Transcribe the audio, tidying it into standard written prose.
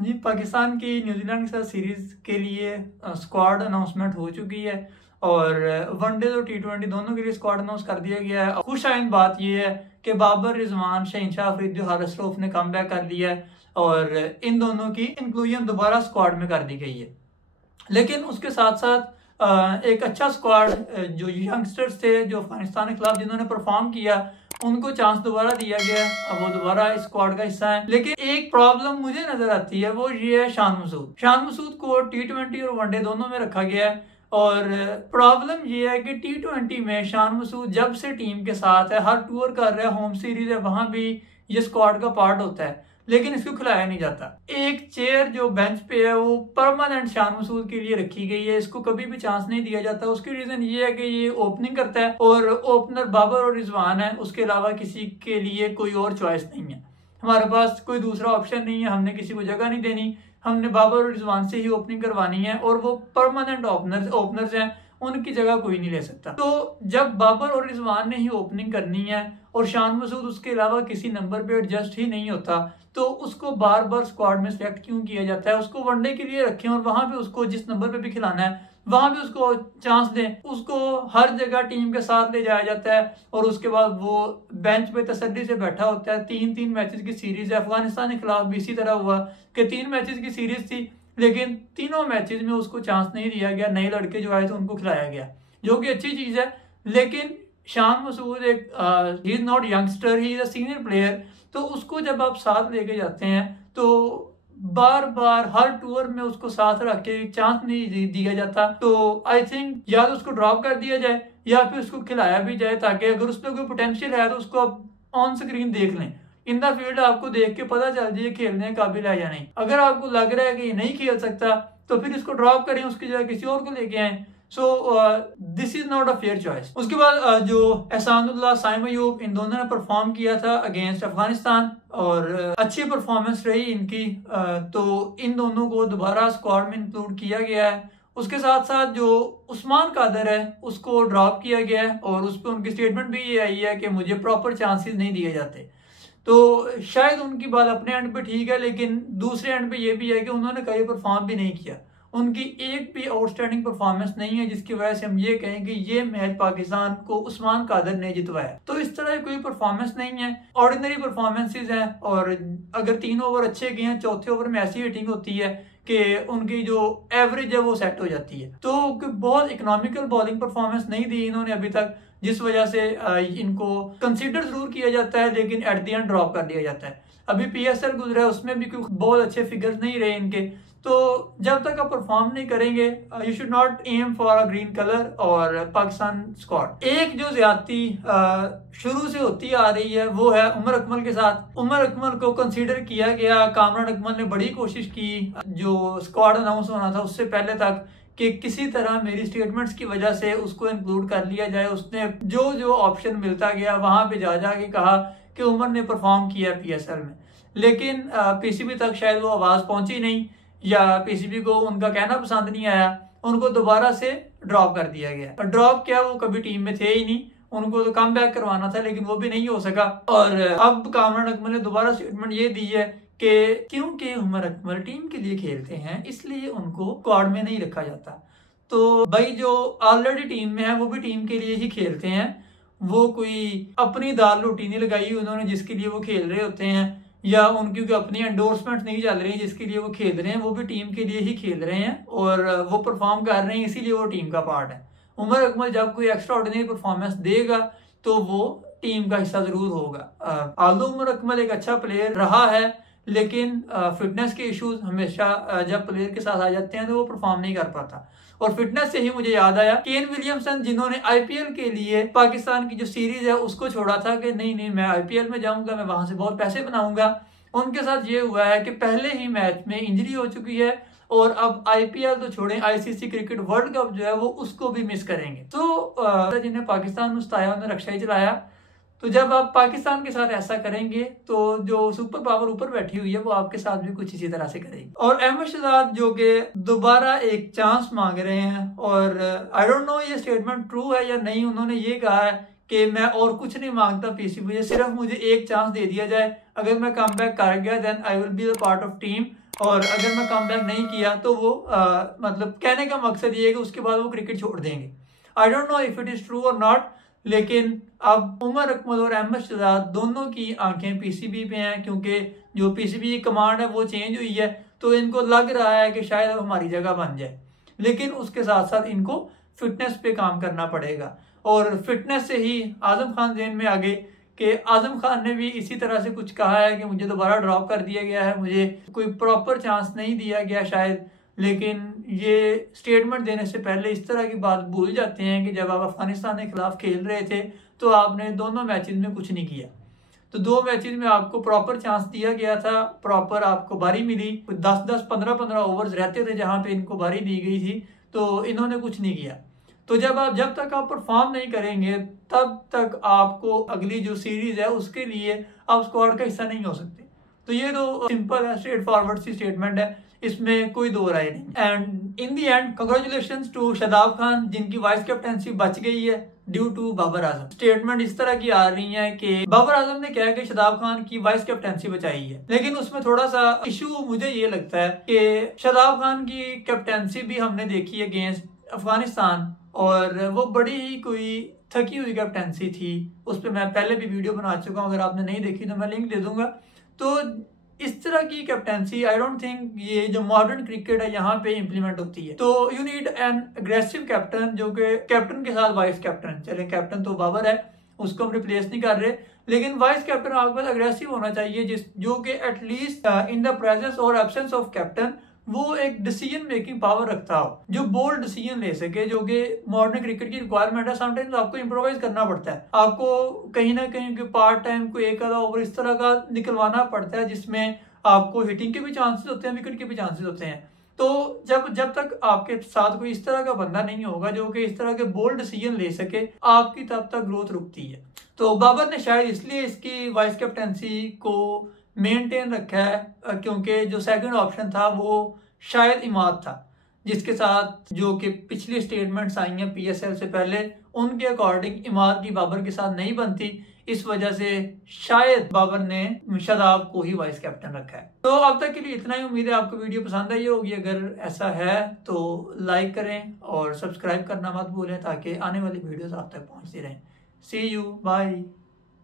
जी, पाकिस्तान की न्यूजीलैंड के साथ सीरीज के लिए स्क्वाड अनाउंसमेंट हो चुकी है और वनडे और टी20 दोनों के लिए स्क्वाड अनाउंस कर दिया गया है। खुश आइंद बात यह है कि बाबर रिजवान, शहनशाह अफरीदी, हारिस रऊफ ने कम बैक कर लिया है और इन दोनों की इंक्लूजन दोबारा स्क्वाड में कर दी गई है। लेकिन उसके साथ साथ एक अच्छा स्क्वाड जो यंगस्टर्स थे जो अफगानिस्तान के खिलाफ जिन्होंने परफॉर्म किया, उनको चांस दोबारा दिया गया। अब वो दोबारा इस स्क्वाड का हिस्सा है। लेकिन एक प्रॉब्लम मुझे नजर आती है, वो ये है शान मसूद। शान मसूद को टी20 और वनडे दोनों में रखा गया है और प्रॉब्लम ये है कि टी20 में शान मसूद जब से टीम के साथ है, हर टूर कर रहा है, होम सीरीज है, वहां भी ये स्क्वाड का पार्ट होता है, लेकिन इसको खिलाया नहीं जाता। एक चेयर जो बेंच पे है वो परमानेंट शान मसूद के लिए रखी गई है, इसको कभी भी चांस नहीं दिया जाता। उसकी रीजन ये है कि ये ओपनिंग करता है और ओपनर बाबर और रिजवान है, उसके अलावा किसी के लिए कोई और चॉइस नहीं है। हमारे पास कोई दूसरा ऑप्शन नहीं है, हमने किसी को जगह नहीं देनी, हमने बाबर और रिजवान से ही ओपनिंग करवानी है और वो परमानेंट ओपनर्स हैं, उनकी जगह कोई नहीं ले सकता। तो जब बाबर और रिजवान ने ही ओपनिंग करनी है और शान मसूद उसके अलावा किसी नंबर पे एडजस्ट ही नहीं होता, तो उसको बार बार स्क्वाड में सिलेक्ट क्यों किया जाता है? उसको वनडे के लिए रखें और वहां पे उसको जिस नंबर पे भी खिलाना है वहां भी उसको चांस दें। उसको हर जगह टीम के साथ ले जाया जाता है और उसके बाद वो बेंच पे तसल्ली से बैठा होता है। 3-3 मैचेस की सीरीज है। अफगानिस्तान के खिलाफ भी इसी तरह हुआ कि 3 मैचेस की सीरीज थी, लेकिन तीनों मैचेस में उसको चांस नहीं दिया गया। नए लड़के जो आए थे उनको खिलाया गया, जो कि अच्छी चीज है। लेकिन शान मसूद एक he is not youngster, he is a senior player. तो उसको जब आप साथ लेके जाते हैं तो बार बार हर टूर में उसको साथ रख के चांस नहीं दिया जाता। तो आई थिंक या तो उसको ड्रॉप कर दिया जाए या फिर उसको खिलाया भी जाए, ताकि अगर उसमें कोई पोटेंशियल है तो उसको आप ऑन स्क्रीन देख लें। इन द फील्ड आपको देख के पता चल जाए खेलने के काबिल है या नहीं। अगर आपको लग रहा है कि ये नहीं खेल सकता तो फिर इसको ड्रॉप करें, उसकी जगह किसी और को लेके आए। So this is not a fair choice. उसके बाद जो एहसानुल्लाह, साइम अयूब, इन दोनों ने परफॉर्म किया था अगेंस्ट अफगानिस्तान और अच्छी परफॉर्मेंस रही इनकी, तो इन दोनों को दोबारा स्क्वाड में इंक्लूड किया गया है। उसके साथ साथ जो उस्मान कादर है उसको ड्रॉप किया गया है और उस पर उनकी स्टेटमेंट भी ये आई है कि मुझे प्रॉपर चांसेस नहीं दिए जाते। तो शायद उनकी बात अपने एंड पे ठीक है, लेकिन दूसरे एंड पे ये भी है कि उन्होंने कहीं परफॉर्म भी नहीं किया। उनकी एक भी आउटस्टैंडिंग परफॉर्मेंस नहीं है जिसकी वजह से हम ये कहें कि ये मैच पाकिस्तान को उस्मान कादर ने जितवाया। तो इस तरह कोई परफॉर्मेंस नहीं है, ऑर्डिनरी परफॉर्मेंसेज हैं। और अगर 3 ओवर अच्छे गए हैं, चौथे ओवर में ऐसी हिटिंग होती है कि उनकी जो एवरेज है वो सेट हो जाती है। तो बहुत इकोनॉमिकल बॉलिंग परफॉर्मेंस नहीं दी इन्होंने अभी तक, जिस वजह से इनको कंसीडर जरूर किया जाता है लेकिन एट द एंड ड्रॉप कर दिया जाता है। अभी PSL गुजरा है, उसमें भी कोई बहुत अच्छे फिगर्स नहीं रहे इनके। तो जब तक आप परफॉर्म नहीं करेंगे, you should not aim for a green colour और पाकिस्तान स्क्वाड। एक जो ज्यादती शुरू से होती आ रही है वो है उमर अकमल के साथ। उमर अकमल को कंसीडर किया गया, कामरान अकमल ने बड़ी कोशिश की जो स्क्वाड अनाउंस होना था उससे पहले तक कि किसी तरह मेरी स्टेटमेंट्स की वजह से उसको इंक्लूड कर लिया जाए। उसने जो जो ऑप्शन मिलता गया वहां पे जा जाके कहा कि उमर ने परफॉर्म किया PSL में, लेकिन PCB तक शायद वो आवाज पहुंची नहीं या PCB को उनका कहना पसंद नहीं आया, उनको दोबारा से ड्रॉप कर दिया गया। ड्रॉप क्या, वो कभी टीम में थे ही नहीं, उनको तो कम बैक करवाना था लेकिन वो भी नहीं हो सका। और अब कामरान अकमल ने दोबारा स्टेटमेंट ये दी है कि क्योंकि उमर अकमल टीम के लिए खेलते हैं इसलिए उनको स्क्वाड में नहीं रखा जाता। तो भाई जो ऑलरेडी टीम में है वो भी टीम के लिए ही खेलते हैं, वो कोई अपनी दाल रोटी नहीं लगाई उन्होंने जिसके लिए वो खेल रहे होते हैं, या उनकी अपनी एंडोर्समेंट नहीं चल रही है जिसके लिए वो खेल रहे हैं। वो भी टीम के लिए ही खेल रहे हैं और वो परफॉर्म कर रहे हैं, इसीलिए वो टीम का पार्ट है। उमर अकमल जब कोई एक्स्ट्रा ऑर्डिनरी परफॉर्मेंस देगा तो वो टीम का हिस्सा जरूर होगा। आल्दो उमर अकमल एक अच्छा प्लेयर रहा है, लेकिन फिटनेस के इश्यूज हमेशा जब प्लेयर के साथ आ जाते हैं तो वो परफॉर्म नहीं कर पाता। और फिटनेस से ही मुझे याद आया केन विलियमसन, जिन्होंने IPL के लिए पाकिस्तान की जो सीरीज है उसको छोड़ा था कि नहीं मैं IPL में जाऊंगा, मैं वहां से बहुत पैसे बनाऊंगा। उनके साथ ये हुआ है कि पहले ही मैच में इंजरी हो चुकी है और अब IPL तो छोड़ें, ICC क्रिकेट वर्ल्ड कप जो है वो उसको भी मिस करेंगे। तो जिन्हें पाकिस्तान में सताया उन्हें रक्षा ही चलाया। तो जब आप पाकिस्तान के साथ ऐसा करेंगे तो जो सुपर पावर ऊपर बैठी हुई है वो आपके साथ भी कुछ इसी तरह से करेगी। और अहमद शहजाद जो कि दोबारा एक चांस मांग रहे हैं, और आई डोंट नो ये स्टेटमेंट ट्रू है या नहीं। उन्होंने ये कहा है कि मैं और कुछ नहीं मांगता PCB, सिर्फ मुझे एक चांस दे दिया जाए, अगर मैं कम बैक कर गया then I will be the part of team और अगर मैं कम बैक नहीं किया तो वो मतलब कहने का मकसद ये है कि उसके बाद वो क्रिकेट छोड़ देंगे। I don't know if it is true और नॉट, लेकिन अब उमर अकमल और अहमद शहजाद दोनों की आंखें पीसीबी पे हैं, क्योंकि जो पीसीबी की कमांड है वो चेंज हुई है, तो इनको लग रहा है कि शायद अब हमारी जगह बन जाए। लेकिन उसके साथ साथ इनको फिटनेस पे काम करना पड़ेगा, और फिटनेस से ही आजम खान ज़हन में आ गए कि आजम खान ने भी इसी तरह से कुछ कहा है कि मुझे दोबारा ड्रॉप कर दिया गया है, मुझे कोई प्रॉपर चांस नहीं दिया गया शायद। लेकिन ये स्टेटमेंट देने से पहले इस तरह की बात भूल जाते हैं कि जब आप अफगानिस्तान के खिलाफ खेल रहे थे तो आपने दोनों मैचेस में कुछ नहीं किया। तो 2 मैचेस में आपको प्रॉपर चांस दिया गया था, प्रॉपर आपको बारी मिली, 10-10 15-15 ओवर्स रहते थे जहां पे इनको बारी दी गई थी, तो इन्होंने कुछ नहीं किया। तो जब तक आप परफॉर्म नहीं करेंगे तब तक आपको अगली जो सीरीज है उसके लिए आप स्क्वाड का हिस्सा नहीं हो सकते। तो ये तो सिंपल है, स्ट्रेट फॉरवर्ड सी स्टेटमेंट है, इसमें कोई दो राय नहीं। And in the end congratulations to Shadab Khan, जिनकी वाइस कैप्टनसी बच गई है due to Babar Azam. Statement इस तरह की आ रही है कि बाबर आजम ने कहा कि शादाब खान की वाइस कैप्टनसी बचाई है, लेकिन उसमें थोड़ा सा इशू मुझे ये लगता है कि शादाब खान की कैप्टनसी भी हमने देखी है अगेंस्ट अफगानिस्तान, और वो बड़ी ही कोई थकी हुई कैप्टनसी थी। उस पर मैं पहले भी वीडियो बना चुका हूँ, अगर आपने नहीं देखी तो मैं लिंक दे दूंगा। तो इस तरह की कैप्टनसी आई डोंट थिंक ये जो मॉडर्न क्रिकेट है यहाँ पे इम्प्लीमेंट होती है। तो you need an aggressive captain, जो कि कैप्टन के साथ वाइस कैप्टन, चले कैप्टन तो बाबर है उसको हम रिप्लेस नहीं कर रहे, लेकिन वाइस कैप्टन आपके पास अग्रेसिव होना चाहिए, जो कि एटलीस्ट इन द प्रेजेंस और एब्सेंस ऑफ कैप्टन वो एक डिसीजन मेकिंग पावर रखता हो, जो बोल्ड डिसीजन ले सके, जो कि मॉडर्न क्रिकेट की रिक्वायरमेंट है। समटाइम्स आपको इम्प्रोवाइज करना पड़ता है, आपको कहीं ना कहीं पार्ट टाइम को एक आधा ओवर इस तरह का निकलवाना पड़ता है जिसमें आपको हिटिंग के भी चांसेस होते हैं, विकेट के भी चांसेस होते हैं। तो जब तक आपके साथ कोई इस तरह का बंदा नहीं होगा जो कि इस तरह के बोल्ड डिसीजन ले सके, आपकी तब तक ग्रोथ रुकती है। तो बाबर ने शायद इसलिए इसकी वाइस कैप्टनसी को मेंटेन रखा है, क्योंकि जो सेकंड ऑप्शन था वो शायद इमाद था, जिसके साथ जो कि पिछली स्टेटमेंट्स आई हैं पीएसएल से पहले, उनके अकॉर्डिंग इमाद की बाबर के साथ नहीं बनती। इस वजह से शायद बाबर ने शादाब को ही वाइस कैप्टन रखा है। तो अब तक के लिए इतना ही। उम्मीद है आपको वीडियो पसंद आई होगी। अगर ऐसा है तो लाइक करें और सब्सक्राइब करना मत भूलें ताकि आने वाली वीडियोस आप तक पहुंचती रहें। सी यू, बाय।